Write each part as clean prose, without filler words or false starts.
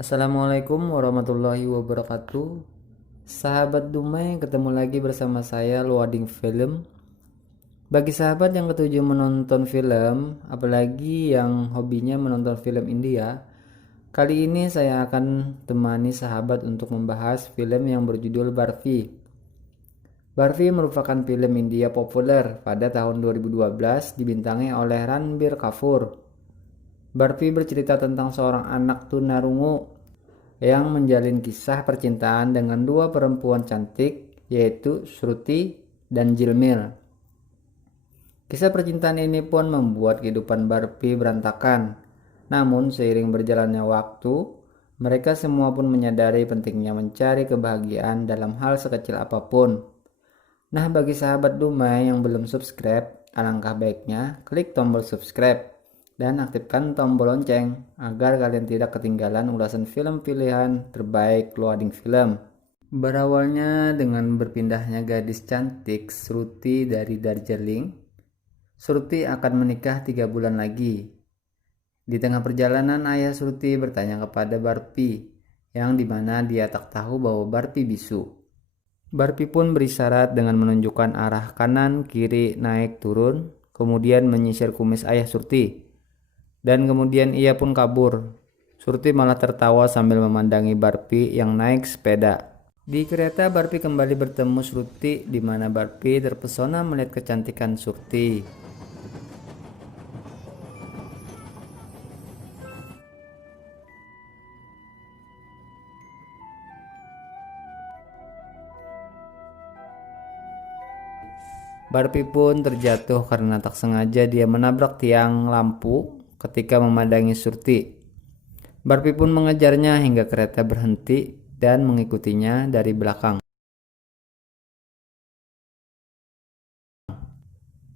Assalamualaikum warahmatullahi wabarakatuh. Sahabat Dumai, ketemu lagi bersama saya Loading Film. Bagi sahabat yang ketujuh menonton film, apalagi yang hobinya menonton film India, kali ini saya akan temani sahabat untuk membahas film yang berjudul Barfi. Barfi merupakan film India populer pada tahun 2012 dibintangi oleh Ranbir Kapoor. Barfi bercerita tentang seorang anak tunarungu yang menjalin kisah percintaan dengan dua perempuan cantik, yaitu Shruti dan Jilmil. Kisah percintaan ini pun membuat kehidupan Barfi berantakan. Namun seiring berjalannya waktu, mereka semua pun menyadari pentingnya mencari kebahagiaan dalam hal sekecil apapun. Nah, bagi sahabat Dumai yang belum subscribe, alangkah baiknya klik tombol subscribe dan aktifkan tombol lonceng agar kalian tidak ketinggalan ulasan film pilihan terbaik Loading Film. Berawalnya dengan berpindahnya gadis cantik Shruti dari Darjeeling, Shruti akan menikah 3 bulan lagi. Di tengah perjalanan, ayah Shruti bertanya kepada Barfi, yang dimana dia tak tahu bahwa Barfi bisu. Barfi pun berisyarat dengan menunjukkan arah kanan, kiri, naik, turun, kemudian menyisir kumis ayah Shruti. Dan kemudian ia pun kabur. Shruti malah tertawa sambil memandangi Barfi yang naik sepeda. Di kereta, Barfi kembali bertemu Shruti, di mana Barfi terpesona melihat kecantikan Shruti. Barfi pun terjatuh karena tak sengaja dia menabrak tiang lampu ketika memandangi Shruti. Barfi pun mengejarnya hingga kereta berhenti dan mengikutinya dari belakang.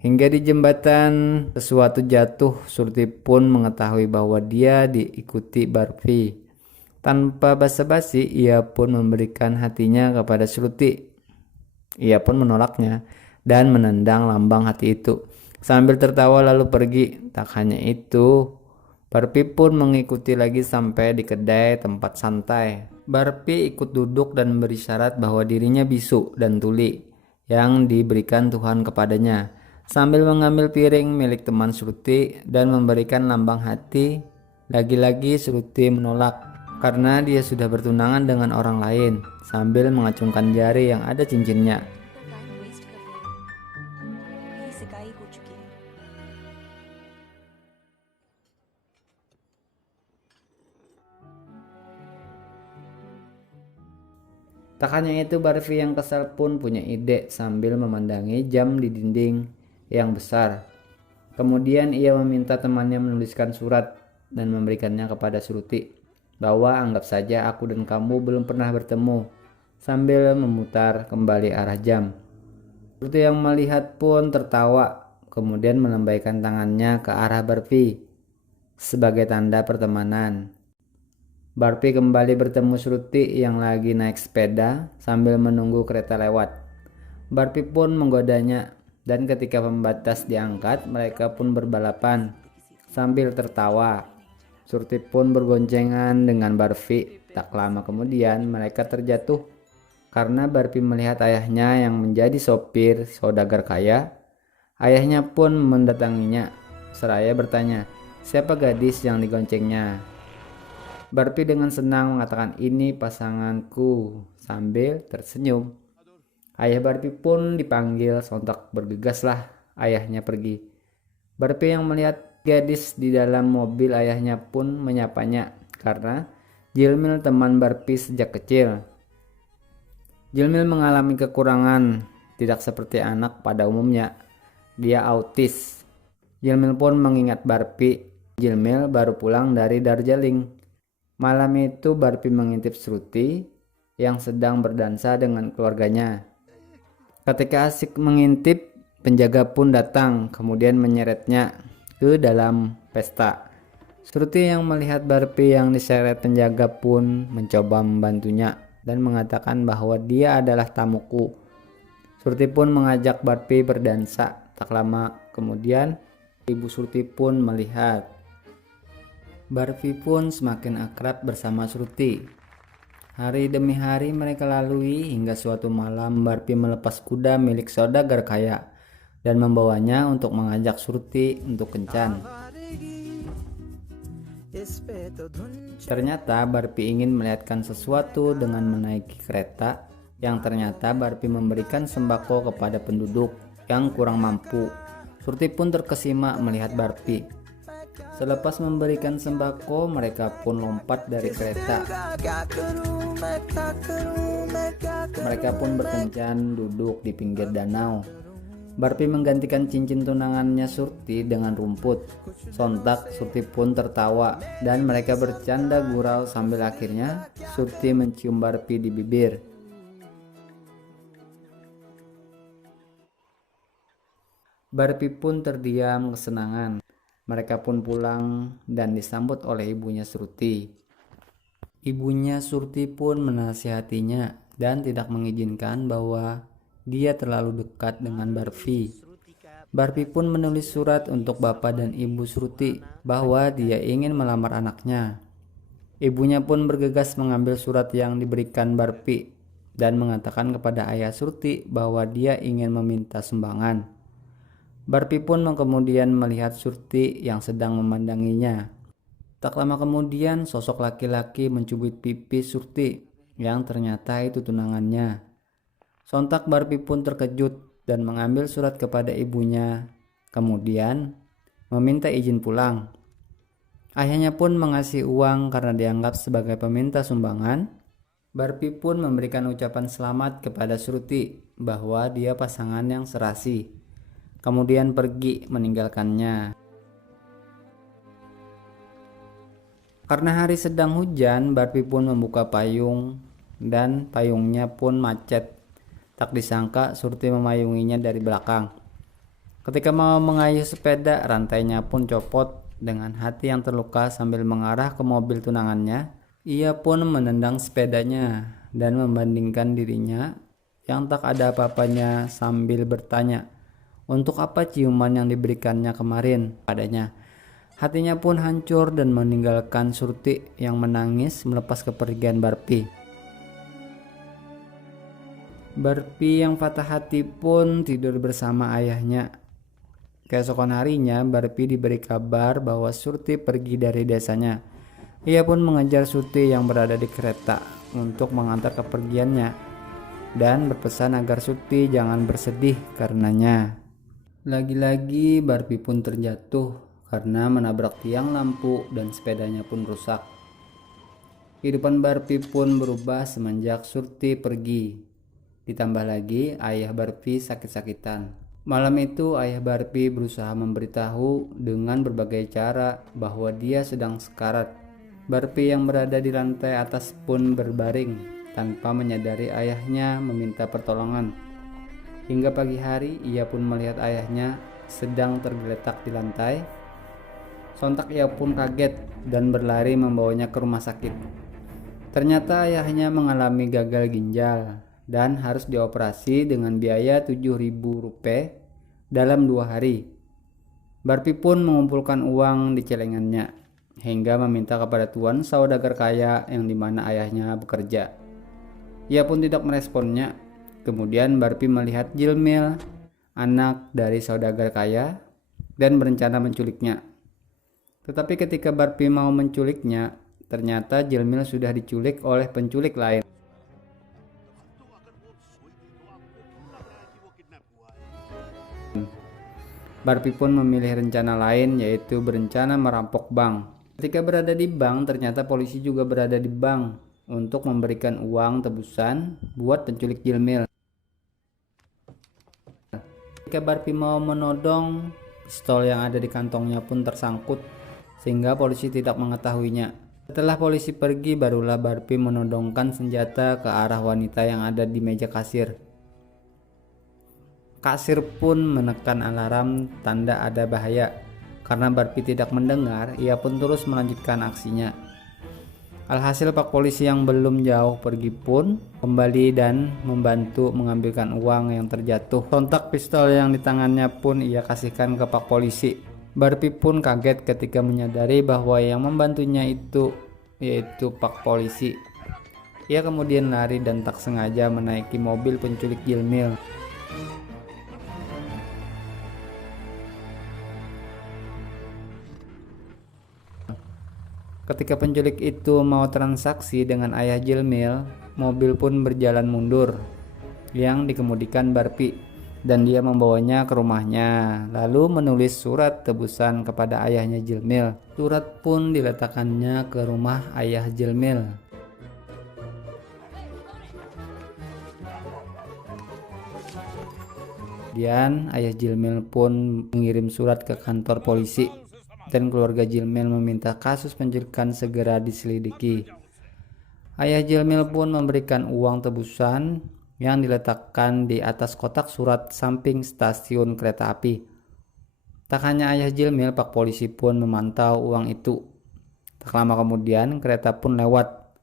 Hingga di jembatan sesuatu jatuh, Shruti pun mengetahui bahwa dia diikuti Barfi. Tanpa basa-basi, ia pun memberikan hatinya kepada Shruti. Ia pun menolaknya dan menendang lambang hati itu sambil tertawa lalu pergi. Tak hanya itu, Barfi pun mengikuti lagi sampai di kedai tempat santai. Barfi ikut duduk dan berisyarat bahwa dirinya bisu dan tuli yang diberikan Tuhan kepadanya, sambil mengambil piring milik teman Shruti dan memberikan lambang hati. Lagi-lagi Shruti menolak karena dia sudah bertunangan dengan orang lain, sambil mengacungkan jari yang ada cincinnya. Tak hanya itu, Barfi yang kesal pun punya ide sambil memandangi jam di dinding yang besar. Kemudian ia meminta temannya menuliskan surat dan memberikannya kepada Shruti, bahwa anggap saja aku dan kamu belum pernah bertemu, sambil memutar kembali arah jam. Shruti yang melihat pun tertawa, kemudian melambaikan tangannya ke arah Barfi sebagai tanda pertemanan. Barfi kembali bertemu Shruti yang lagi naik sepeda sambil menunggu kereta lewat. Barfi pun menggodanya, dan ketika pembatas diangkat, mereka pun berbalapan sambil tertawa. Shruti pun bergoncengan dengan Barfi. Tak lama kemudian mereka terjatuh karena Barfi melihat ayahnya yang menjadi sopir saudagar kaya. Ayahnya pun mendatanginya seraya bertanya, siapa gadis yang digoncengnya? Barfi dengan senang mengatakan, ini pasanganku, sambil tersenyum. Ayah Barfi pun dipanggil, sontak bergegaslah ayahnya pergi. Barfi yang melihat gadis di dalam mobil ayahnya pun menyapanya karena Jilmil teman Barfi sejak kecil. Jilmil mengalami kekurangan, tidak seperti anak pada umumnya. Dia autis. Jilmil pun mengingat Barfi. Jilmil baru pulang dari Darjeeling. Malam itu Barfi mengintip Shruti yang sedang berdansa dengan keluarganya. Ketika asik mengintip, penjaga pun datang kemudian menyeretnya ke dalam pesta. Shruti yang melihat Barfi yang diseret penjaga pun mencoba membantunya dan mengatakan bahwa dia adalah tamuku. Shruti pun mengajak Barfi berdansa. Tak lama kemudian ibu Shruti pun melihat. Barbie pun semakin akrab bersama Shruti. Hari demi hari mereka lalui hingga suatu malam Barbie melepas kuda milik saudagar kaya dan membawanya untuk mengajak Shruti untuk kencan. Ternyata Barbie ingin melihatkan sesuatu dengan menaiki kereta yang ternyata Barbie memberikan sembako kepada penduduk yang kurang mampu. Shruti pun terkesima melihat Barbie. Selepas memberikan sembako, mereka pun lompat dari kereta. Mereka pun berkencan duduk di pinggir danau. Barbie menggantikan cincin tunangannya Shruti dengan rumput. Sontak Shruti pun tertawa dan mereka bercanda gurau sambil akhirnya Shruti mencium Barbie di bibir. Barbie pun terdiam kesenangan. Mereka pun pulang dan disambut oleh ibunya Shruti. Ibunya Shruti pun menasihatinya dan tidak mengizinkan bahwa dia terlalu dekat dengan Barbie. Barbie pun menulis surat untuk bapak dan ibu Shruti bahwa dia ingin melamar anaknya. Ibunya pun bergegas mengambil surat yang diberikan Barbie dan mengatakan kepada ayah Shruti bahwa dia ingin meminta sumbangan. Barbie pun kemudian melihat Shruti yang sedang memandanginya. Tak lama kemudian sosok laki-laki mencubit pipi Shruti yang ternyata itu tunangannya. Sontak Barbie pun terkejut dan mengambil surat kepada ibunya, kemudian meminta izin pulang. Ayahnya pun mengasih uang karena dianggap sebagai peminta sumbangan. Barbie pun memberikan ucapan selamat kepada Shruti bahwa dia pasangan yang serasi. Kemudian pergi meninggalkannya. Karena hari sedang hujan, Barbie pun membuka payung dan payungnya pun macet. Tak disangka Shruti memayunginya dari belakang. Ketika mau mengayuh sepeda, rantainya pun copot. Dengan hati yang terluka sambil mengarah ke mobil tunangannya, ia pun menendang sepedanya dan membandingkan dirinya yang tak ada apa-apanya sambil bertanya, untuk apa ciuman yang diberikannya kemarin padanya. Hatinya pun hancur dan meninggalkan Shruti yang menangis melepas kepergian Barbie. Barbie yang patah hati pun tidur bersama ayahnya. Keesokan harinya Barbie diberi kabar bahwa Shruti pergi dari desanya. Ia pun mengejar Shruti yang berada di kereta untuk mengantar kepergiannya dan berpesan agar Shruti jangan bersedih karenanya. Lagi-lagi Barbie pun terjatuh karena menabrak tiang lampu dan sepedanya pun rusak. Kehidupan Barbie pun berubah semenjak Shruti pergi. Ditambah lagi ayah Barbie sakit-sakitan. Malam itu ayah Barbie berusaha memberitahu dengan berbagai cara bahwa dia sedang sekarat. Barbie yang berada di lantai atas pun berbaring tanpa menyadari ayahnya meminta pertolongan. Hingga pagi hari ia pun melihat ayahnya sedang tergeletak di lantai. Sontak ia pun kaget dan berlari membawanya ke rumah sakit. Ternyata ayahnya mengalami gagal ginjal dan harus dioperasi dengan biaya Rp7.000 dalam 2 hari. Barbie pun mengumpulkan uang di celengannya hingga meminta kepada tuan saudagar kaya yang dimana ayahnya bekerja. Ia pun tidak meresponnya. Kemudian Barbie melihat Jilmil, anak dari saudagar kaya, dan berencana menculiknya. Tetapi ketika Barbie mau menculiknya, ternyata Jilmil sudah diculik oleh penculik lain. Barbie pun memilih rencana lain, yaitu berencana merampok bank. Ketika berada di bank, ternyata polisi juga berada di bank untuk memberikan uang tebusan buat penculik Jilmil. Ketika Barbie mau menodong, pistol yang ada di kantongnya pun tersangkut sehingga polisi tidak mengetahuinya. Setelah polisi pergi, barulah Barbie menodongkan senjata ke arah wanita yang ada di meja kasir. Kasir pun menekan alarm tanda ada bahaya. Karena Barbie tidak mendengar, ia pun terus melanjutkan aksinya. Alhasil pak polisi yang belum jauh pergi pun kembali dan membantu mengambilkan uang yang terjatuh. Sontak pistol yang di tangannya pun ia kasihkan ke pak polisi. Barbie pun kaget ketika menyadari bahwa yang membantunya itu yaitu Pak Polisi. Ia kemudian lari dan tak sengaja menaiki mobil penculik Jilmil. Ketika penculik itu mau transaksi dengan ayah Jilmil, mobil pun berjalan mundur yang dikemudikan Barbie dan dia membawanya ke rumahnya, lalu menulis surat tebusan kepada ayahnya Jilmil. Surat pun diletakkannya ke rumah ayah Jilmil. Kemudian ayah Jilmil pun mengirim surat ke kantor polisi dan keluarga Jilmil meminta kasus penculikan segera diselidiki. Ayah Jilmil pun memberikan uang tebusan yang diletakkan di atas kotak surat samping stasiun kereta api. Tak hanya ayah Jilmil, Pak Polisi pun memantau uang itu. Tak lama kemudian kereta pun lewat.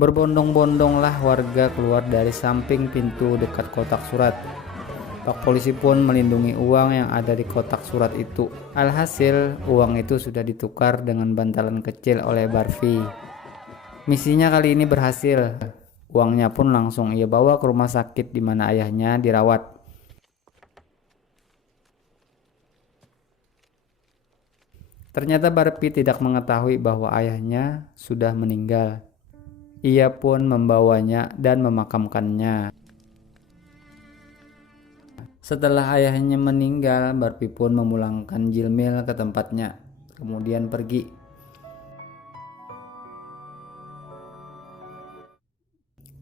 Berbondong-bondonglah warga keluar dari samping pintu dekat kotak surat. Pak Polisi pun melindungi uang yang ada di kotak surat itu. Alhasil, uang itu sudah ditukar dengan bantalan kecil oleh Barbie. Misinya kali ini berhasil. Uangnya pun langsung ia bawa ke rumah sakit di mana ayahnya dirawat. Ternyata Barbie tidak mengetahui bahwa ayahnya sudah meninggal. Ia pun membawanya dan memakamkannya. Setelah ayahnya meninggal, Barbie pun memulangkan Jilmil ke tempatnya, kemudian pergi.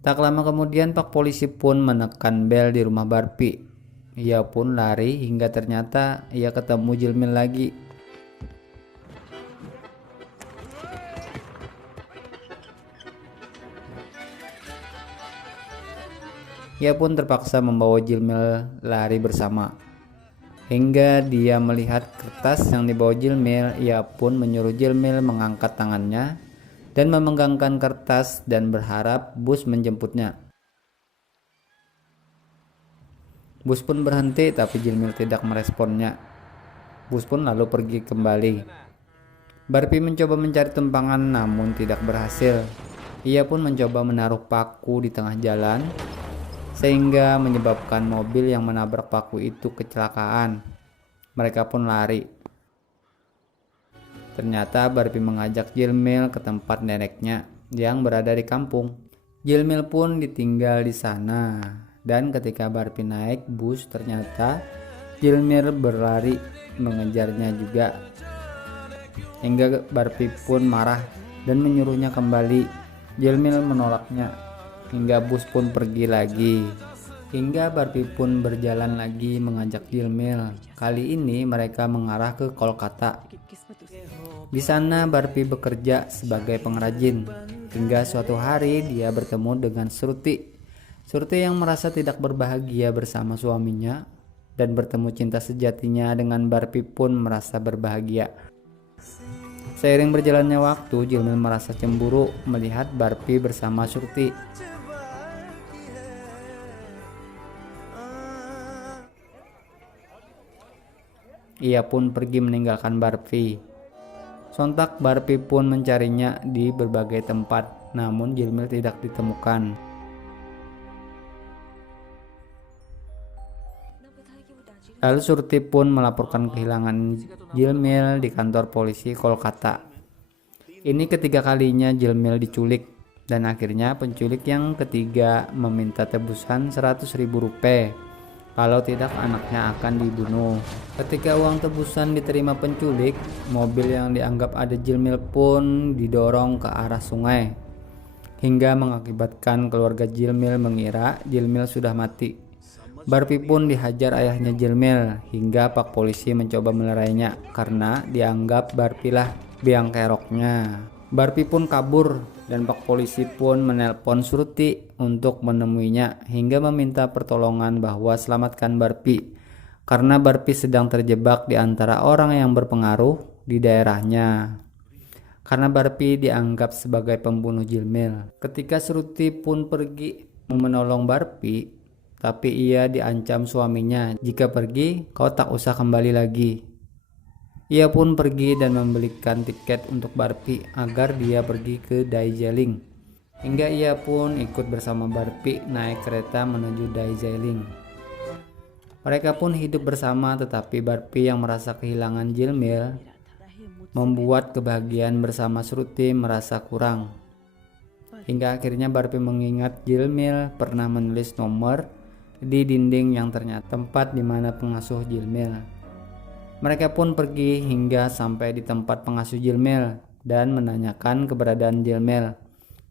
Tak lama kemudian Pak Polisi pun menekan bel di rumah Barbie. Ia pun lari hingga ternyata ia ketemu Jilmil lagi. Ia pun terpaksa membawa Jilmil lari bersama. Hingga dia melihat kertas yang dibawa Jilmil, ia pun menyuruh Jilmil mengangkat tangannya dan memegangkan kertas dan berharap bus menjemputnya. Bus pun berhenti tapi Jilmil tidak meresponnya. Bus pun lalu pergi kembali. Barbie mencoba mencari tumpangan namun tidak berhasil. Ia pun mencoba menaruh paku di tengah jalan, sehingga menyebabkan mobil yang menabrak paku itu kecelakaan. Mereka pun lari. Ternyata Barbie mengajak Jilmil ke tempat neneknya yang berada di kampung. Jilmil pun ditinggal di sana. Dan ketika Barbie naik bus, ternyata Jilmil berlari mengejarnya juga. Hingga Barbie pun marah dan menyuruhnya kembali. Jilmil menolaknya. Hingga bus pun pergi lagi. Hingga Barbie pun berjalan lagi mengajak Jilmil. Kali ini mereka mengarah ke Kolkata. Di sana Barbie bekerja sebagai pengrajin. Hingga suatu hari dia bertemu dengan Shruti. Shruti yang merasa tidak berbahagia bersama suaminya dan bertemu cinta sejatinya dengan Barbie pun merasa berbahagia. Seiring berjalannya waktu, Jilmil merasa cemburu melihat Barbie bersama Shruti. Ia pun pergi meninggalkan Barbie. Sontak Barbie pun mencarinya di berbagai tempat, namun Jilmil tidak ditemukan. Lalu Shruti pun melaporkan kehilangan Jilmil di kantor polisi Kolkata. Ini ketiga kalinya Jilmil diculik dan akhirnya penculik yang ketiga meminta tebusan 100.000 rupiah. Kalau tidak anaknya akan dibunuh. Ketika uang tebusan diterima penculik, mobil yang dianggap ada Jilmil pun didorong ke arah sungai, hingga mengakibatkan keluarga Jilmil mengira Jilmil sudah mati. Barbie pun dihajar ayahnya Jilmil hingga Pak Polisi mencoba melerainya karena dianggap Barbie lah biang keroknya. Barbie pun kabur dan Pak Polisi pun menelpon Shruti untuk menemuinya hingga meminta pertolongan bahwa selamatkan Barbie karena Barbie sedang terjebak di antara orang yang berpengaruh di daerahnya. Karena Barbie dianggap sebagai pembunuh Jilmil. Ketika Shruti pun pergi menolong Barbie, tapi ia diancam suaminya, jika pergi kau tak usah kembali lagi. Ia pun pergi dan membelikan tiket untuk Barpi agar dia pergi ke Darjeeling. Hingga ia pun ikut bersama Barpi naik kereta menuju Darjeeling. Mereka pun hidup bersama, tetapi Barpi yang merasa kehilangan Jilmil membuat kebahagiaan bersama Shruti merasa kurang. Hingga akhirnya Barpi mengingat Jilmil pernah menulis nomor di dinding yang ternyata tempat di mana pengasuh Jilmil. Mereka pun pergi hingga sampai di tempat pengasuh Jilmil dan menanyakan keberadaan Jilmil.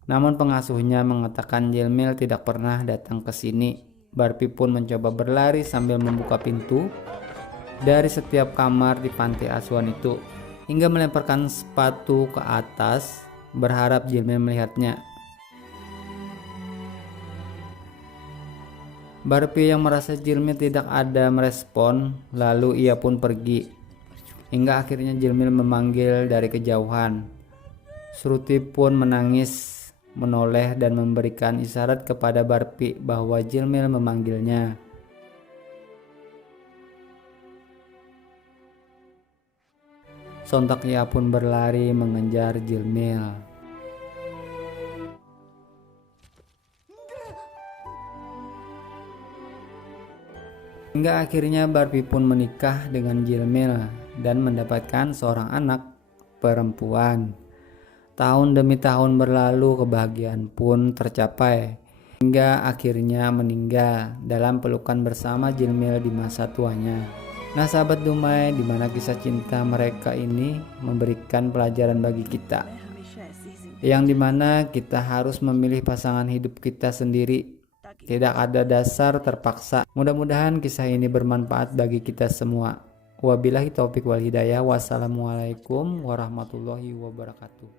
Namun pengasuhnya mengatakan Jilmil tidak pernah datang ke sini. Barpi pun mencoba berlari sambil membuka pintu dari setiap kamar di panti asuhan itu, hingga melemparkan sepatu ke atas berharap Jilmil melihatnya. Barpi yang merasa Jilmil tidak ada merespon, lalu ia pun pergi. Hingga akhirnya Jilmil memanggil dari kejauhan. Shruti pun menangis, menoleh dan memberikan isyarat kepada Barpi bahwa Jilmil memanggilnya. Sontak ia pun berlari mengejar Jilmil. Hingga akhirnya Barpi pun menikah dengan Jilmil dan mendapatkan seorang anak perempuan. Tahun demi tahun berlalu, kebahagiaan pun tercapai hingga akhirnya meninggal dalam pelukan bersama Jilmil di masa tuanya. Nah sahabat Dumai, dimana kisah cinta mereka ini memberikan pelajaran bagi kita, yang dimana kita harus memilih pasangan hidup kita sendiri. Tidak ada dasar terpaksa. Mudah-mudahan kisah ini bermanfaat bagi kita semua. Wabillahi taufik wal hidayah. Wassalamualaikum warahmatullahi wabarakatuh.